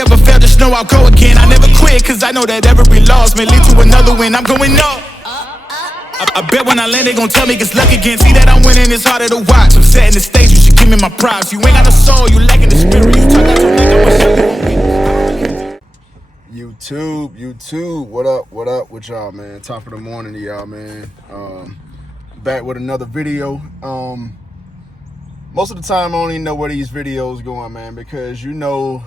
ever fail, just know I'll go again. I never quit, cause I know that every loss may lead to another win. I'm going up. I bet when I land, they gon' tell me it's luck again. See that I'm winning, it's harder to watch. I'm setting the stage, you should give me my props. You ain't got a soul, you lacking the spirit. You talk out your neck, I'ma show you. YouTube, what up with y'all, man? Top of the morning to y'all, man. Back with another video. Most of the time, I don't even know where these videos going, man, because you know,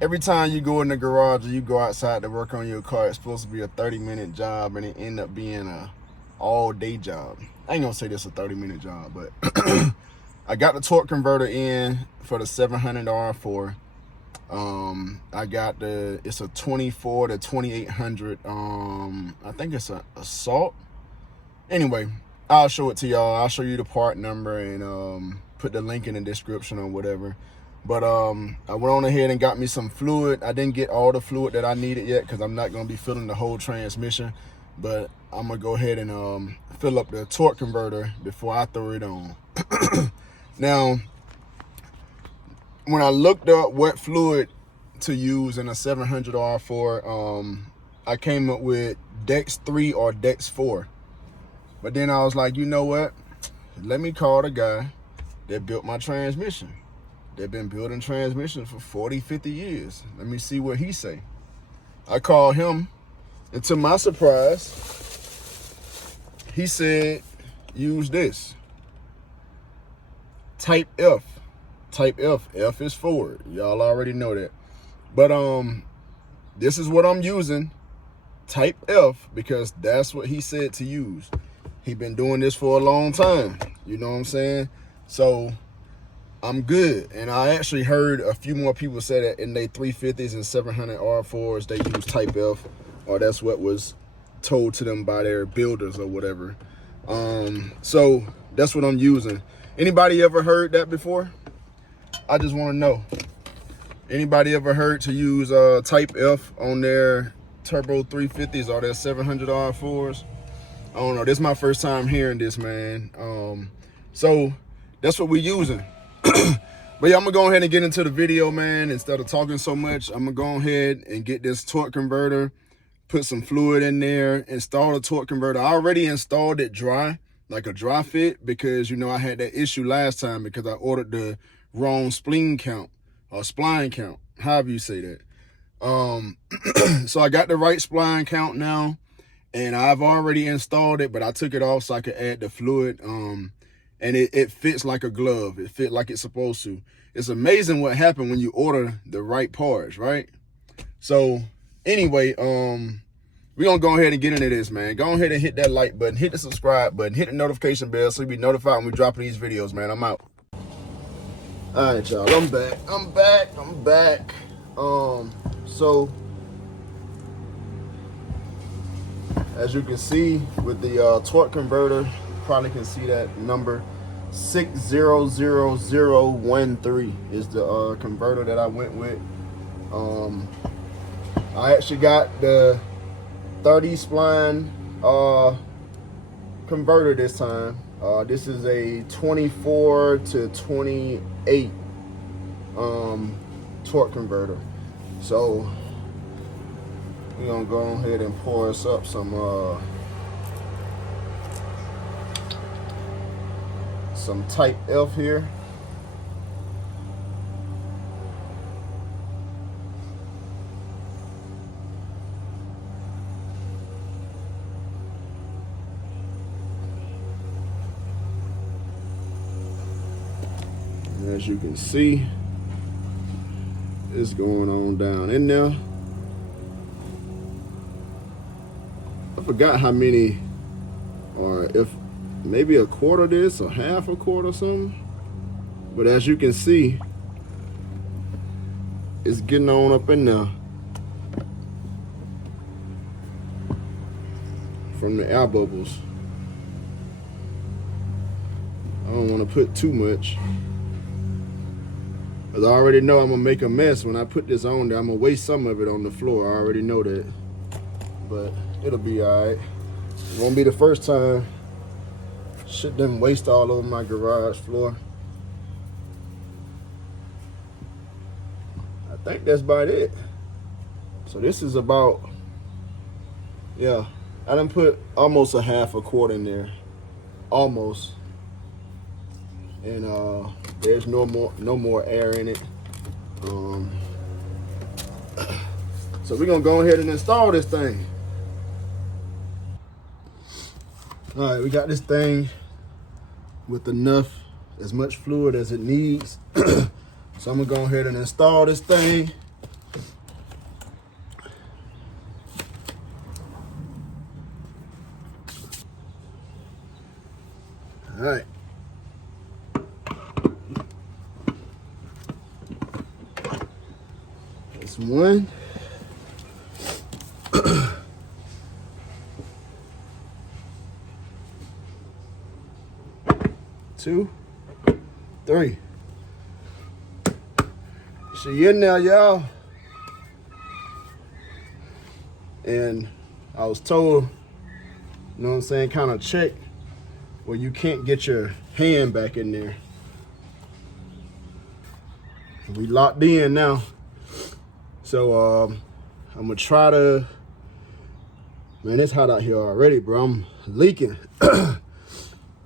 every time you go in the garage or you go outside to work on your car, it's supposed to be a 30-minute job, and it end up being a all-day job. I ain't gonna say this a 30-minute job, but I got the torque converter in for the 700 R4. I got it's a 24 to 2800. I think it's a Assault. Anyway, I'll show it to y'all. I'll show you the part number and put the link in the description or whatever. But I went on ahead and got me some fluid. I didn't get all the fluid that I needed yet because I'm not going to be filling the whole transmission. But I'm going to go ahead and fill up the torque converter before I throw it on. Now, when I looked up what fluid to use in a 700 R4, I came up with Dex 3 or Dex 4. But then I was like, you know what? Let me call the guy that built my transmission. They've been building transmissions for 40, 50 years. Let me see what he say. I called him, and to my surprise, he said, use this. Type F. Type F. F is forward. Y'all already know that. But this is what I'm using. Type F, because that's what he said to use. He been doing this for a long time. You know what I'm saying? So I'm good. And I actually heard a few more people say that in their 350s and 700 R4s, they use Type F, or that's what was told to them by their builders or whatever. So that's what I'm using. Anybody ever heard that before? I just want to know. Anybody ever heard to use Type F on their turbo 350s or their 700 R4s? I don't know. This is my first time hearing this, man. So that's what we're using. But yeah, I'm gonna go ahead and get into the video, man. Instead of talking so much, I'm gonna go ahead and get this torque converter, put some fluid in there, install the torque converter. I already installed it dry, like a dry fit, because you know I had that issue last time because I ordered the wrong spleen count or spline count, however you say that. So I got the right spline count now, and I've already installed it, but I took it off so I could add the fluid. And it fits like a glove. It fit like it's supposed to. It's amazing what happened when you order the right parts, right? So anyway, we're gonna go ahead and get into this, man. Go ahead and hit that like button, hit the subscribe button, hit the notification bell so you be notified when we dropping these videos, man. I'm out. All right, y'all, I'm back. So as you can see with the torque converter, you probably can see that number 60013 is the converter that I went with. I actually got the 30 spline converter this time. This is a 24 to 28 torque converter. So we're gonna go ahead and pour us up some Type F here. And as you can see, it's going on down in there. I forgot how many, or if maybe a quarter of this or half a quart or something. But as you can see, it's getting on up in there from the air bubbles. I don't want to put too much, because I already know I'm going to make a mess when I put this on there. I'm going to waste some of it on the floor. I already know that. But it'll be all right. It won't be the first time. Shit didn't waste all over my garage floor. I think that's about it. So this is about, yeah, I done put almost a half a quart in there, almost, and there's no more air in it. So we're gonna go ahead and install this thing. All right, we got this thing with as much fluid as it needs. So I'm gonna go ahead and install this thing. All right. That's one. 2, 3. She in there, y'all. And I was told, you know what I'm saying, kind of check where you can't get your hand back in there. We locked in now. So I'm gonna try to, man, it's hot out here already, bro. I'm leaking.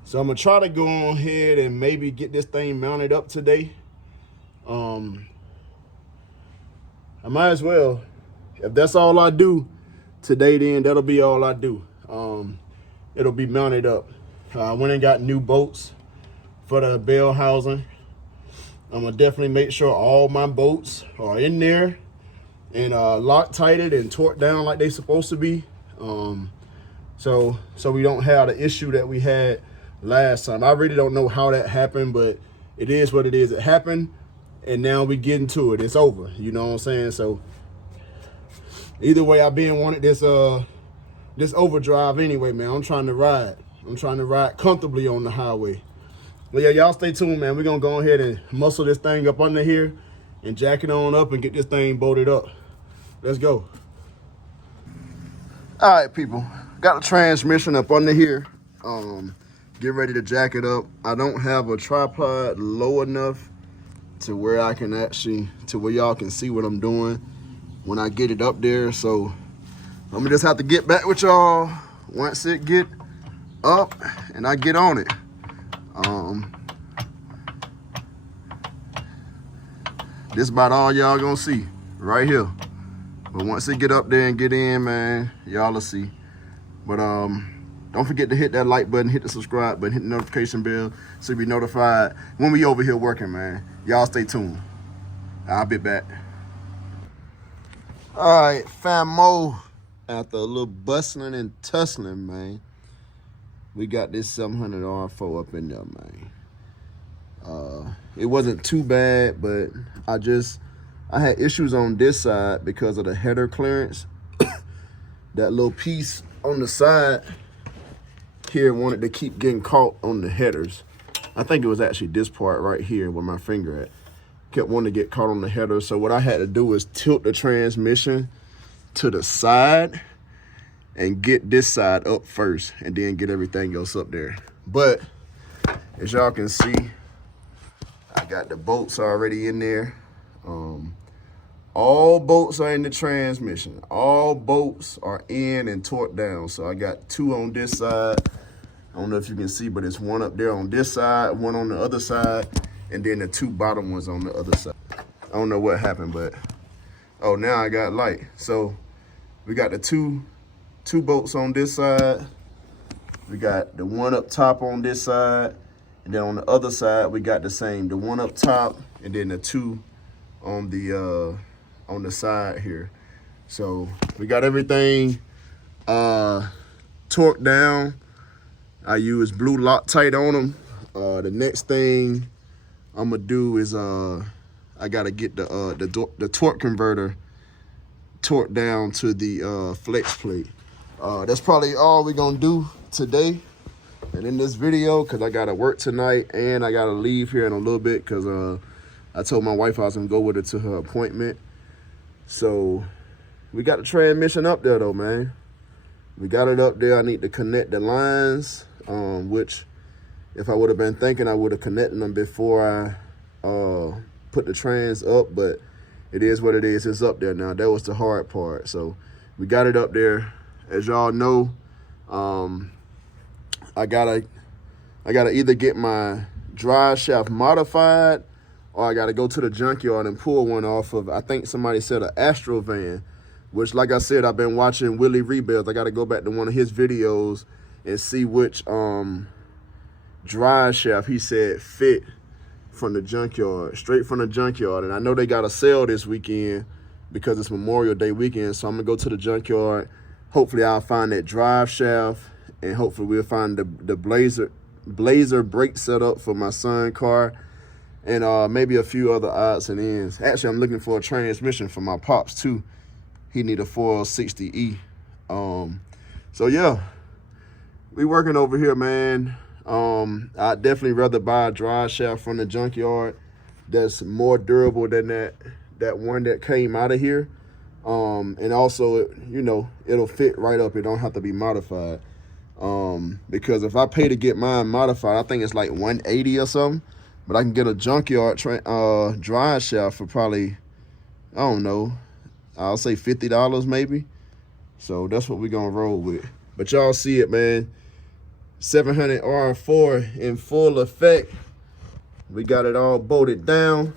So I'm gonna try to go on ahead and maybe get this thing mounted up today. I might as well. If that's all I do today, then that'll be all I do. It'll be mounted up. I went and got new bolts for the bell housing. I'm gonna definitely make sure all my bolts are in there and Loctited and torqued down like they supposed to be. So we don't have the issue that we had last time. I really don't know how that happened, but it is what it is. It happened, and now we get into it. It's over. You know what I'm saying? So either way, I been wanted this overdrive anyway, man. I'm trying to ride. I'm trying to ride comfortably on the highway. But yeah, y'all stay tuned, man. We're gonna go ahead and muscle this thing up under here and jack it on up and get this thing bolted up. Let's go. All right, people. Got the transmission up under here. Get ready to jack it up. I don't have a tripod low enough to where I can to where y'all can see what I'm doing when I get it up there. So I'm gonna just have to get back with y'all once it get up and I get on it. This about all y'all gonna see right here. But once it get up there and get in, man, y'all will see. But don't forget to hit that like button, hit the subscribe button, hit the notification bell so you be notified when we over here working, man. Y'all stay tuned. I'll be back. All right, famo. After a little bustling and tussling, man, we got this 700 R4 up in there, man. It wasn't too bad, but I had issues on this side because of the header clearance. That little piece on the side here wanted to keep getting caught on the headers. I think it was actually this part right here where my finger at. Kept wanting to get caught on the header. So what I had to do was tilt the transmission to the side and get this side up first and then get everything else up there. But as y'all can see, I got the bolts already in there. All bolts are in the transmission. All bolts are in and torqued down. So I got 2 on this side. I don't know if you can see, but it's 1 up there on this side, 1 on the other side, and then the 2 bottom ones on the other side. I don't know what happened, but oh, now I got light. So we got the two bolts on this side. We got the 1 up top on this side, and then on the other side we got the same, the 1 up top, and then the 2 on the side here. So we got everything torqued down. I use blue Loctite on them. The next thing I'm gonna do is I gotta get the torque converter torqued down to the flex plate. That's probably all we're gonna do today and in this video, because I gotta work tonight and I gotta leave here in a little bit because I told my wife I was gonna go with her to her appointment. So we got the transmission up there though, man. We got it up there. I need to connect the lines, which if I would have been thinking, I would have connected them before I put the trans up, but it is what it is. It's up there now. That was the hard part. So we got it up there. As y'all know, I gotta either get my drive shaft modified, or I gotta go to the junkyard and pull one off of, I think somebody said, an Astro van, which, like I said, I've been watching Willie Rebuilds. I gotta go back to one of his videos and see which drive shaft he said fit from the junkyard, straight from the junkyard. And I know they got a sale this weekend because it's Memorial Day weekend, so I'm gonna go to the junkyard. Hopefully I'll find that drive shaft, and hopefully we'll find the Blazer brake setup for my son's car, and maybe a few other odds and ends. Actually, I'm looking for a transmission for my pops too. He need a 460E. So yeah, we working over here, man. I'd definitely rather buy a drive shaft from the junkyard that's more durable than that one that came out of here. And also, you know, it'll fit right up. It don't have to be modified. Because if I pay to get mine modified, I think it's like $180 or something. But I can get a junkyard drive shaft for probably, I don't know, I'll say $50 maybe. So that's what we're gonna roll with. But y'all see it, man. 700 R4 in full effect. We got it all bolted down.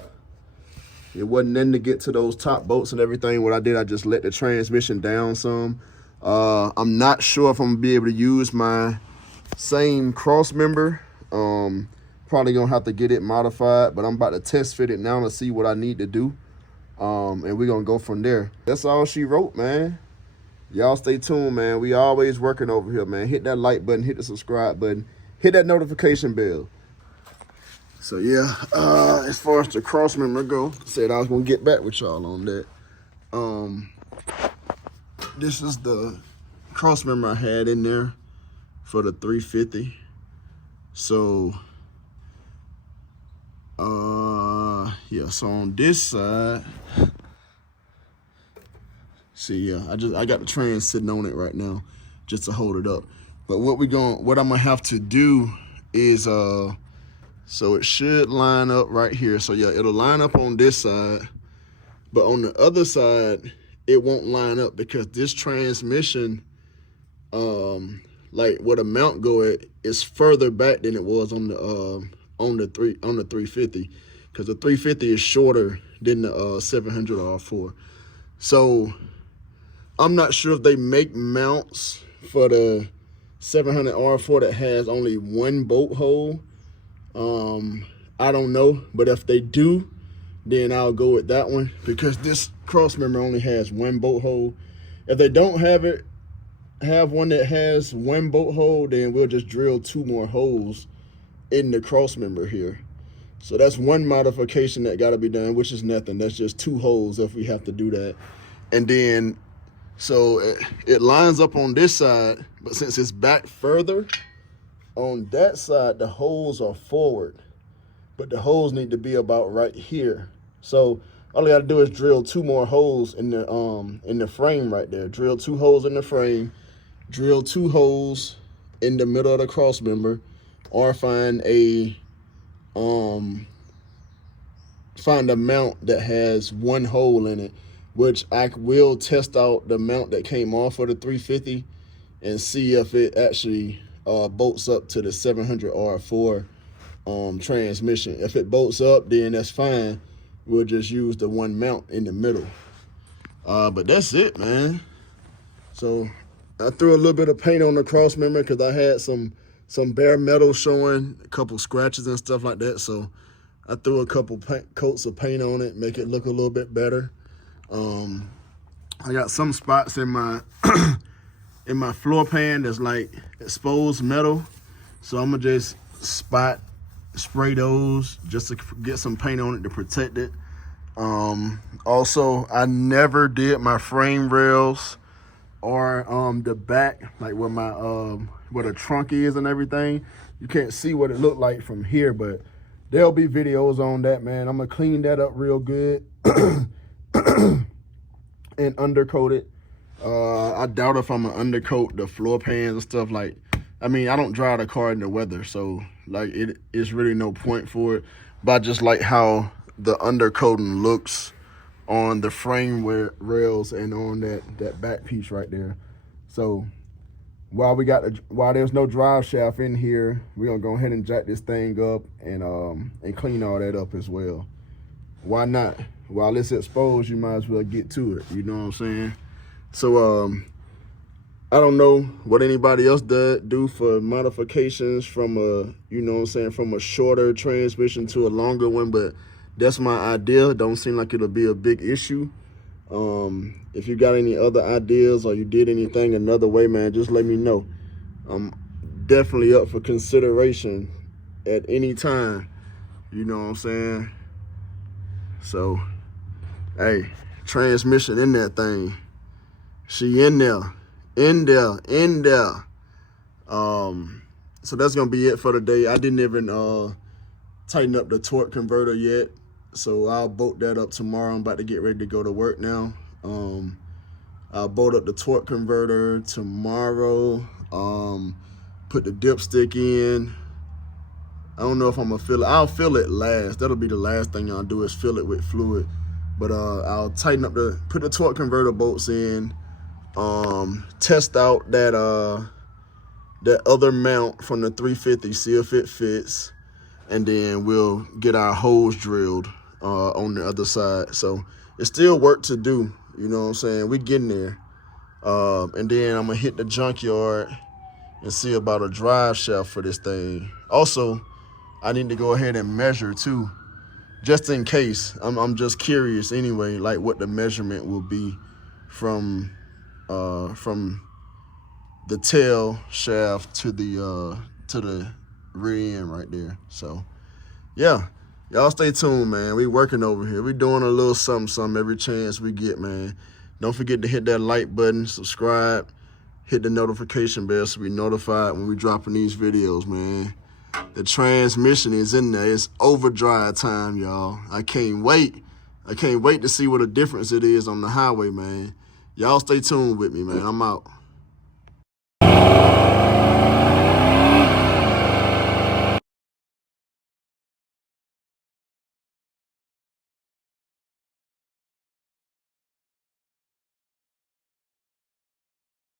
It wasn't nothing to get to those top bolts and everything. What I did, I just let the transmission down some. I'm not sure if I'm gonna be able to use my same Crossmember. Probably gonna have to get it modified, but I'm about to test fit it now to see what I need to do. And we're gonna go from there. That's all she wrote, man. Y'all stay tuned, man. We always working over here, man. Hit that like button, hit the subscribe button, hit that notification bell. So yeah, as far as the Crossmember go, said I was gonna get back with y'all on that. This is the Crossmember I had in there for the 350. So yeah, so on this side, see, yeah, I got the trans sitting on it right now just to hold it up. But what I'm gonna have to do is so it should line up right here. So yeah, it'll line up on this side, but on the other side it won't line up because this transmission, like where the mount go at, is further back than it was on the 350, because the 350 is shorter than the 700 R4. So I'm not sure if they make mounts for the 700 R4 that has only one bolt hole. I don't know, but if they do, then I'll go with that one, because this Crossmember only has one bolt hole. If they don't have one that has one bolt hole, then we'll just drill 2 more holes in the Crossmember here. So that's one modification that got to be done, which is nothing. That's just 2 holes if we have to do that. And then, so it lines up on this side, but since it's back further, on that side, the holes are forward, but the holes need to be about right here. So all I got to do is drill 2 more holes in the frame right there. Drill 2 holes in the frame, drill 2 holes in the middle of the Crossmember, or find a mount that has 1 hole in it, which I will test out the mount that came off of the 350 and see if it actually bolts up to the 700 R4 transmission. If it bolts up, then that's fine. We'll just use the 1 mount in the middle. But that's it, man. So I threw a little bit of paint on the Crossmember because I had some bare metal showing, a couple scratches and stuff like that. So I threw a couple coats of paint on it, make it look a little bit better. I got some spots in my in my floor pan that's like exposed metal, so I'm gonna just spray those just to get some paint on it to protect it. Also, I never did my frame rails or the back, like where my where the trunk is and everything. You can't see what it looked like from here, but there'll be videos on that, man. I'm gonna clean that up real good and undercoat it. I doubt if I'm gonna undercoat the floor pans and stuff. Like, I mean, I don't drive the car in the weather, so like it's really no point for it. But I just like how the undercoating looks on the frame rails and on that back piece right there. So while there's no drive shaft in here, we're gonna go ahead and jack this thing up and clean all that up as well. Why not? While it's exposed, you might as well get to it. You know what I'm saying? So I don't know what anybody else do for modifications from from a shorter transmission to a longer one, but that's my idea. Don't seem like it'll be a big issue. If you got any other ideas or you did anything another way, man, just let me know. I'm definitely up for consideration at any time. You know what I'm saying? So, hey, transmission in that thing. She in there. So that's gonna be it for today. I didn't even tighten up the torque converter yet, so I'll bolt that up tomorrow. I'm about to get ready to go to work now. I'll bolt up the torque converter tomorrow. Put the dipstick in. I don't know if I'm gonna fill it. I'll fill it last. That'll be the last thing I'll do is fill it with fluid. But I'll tighten up put the torque converter bolts in. Test out that other mount from the 350, see if it fits, and then we'll get our holes drilled on the other side. So it's still work to do, you know what I'm saying? We're getting there. And then I'm gonna hit the junkyard and see about a drive shaft for this thing. Also, I need to go ahead and measure too, just in case. I'm just curious anyway, like what the measurement will be from the tail shaft to the rear end right there. So yeah, y'all stay tuned, man. We working over here. We doing a little something every chance we get, man. Don't forget to hit that like button, subscribe, hit the notification bell so we notified when we dropping these videos, man. The transmission is in there. It's overdrive time, y'all. I can't wait. I can't wait to see what a difference it is on the highway, man. Y'all stay tuned with me, man. I'm out.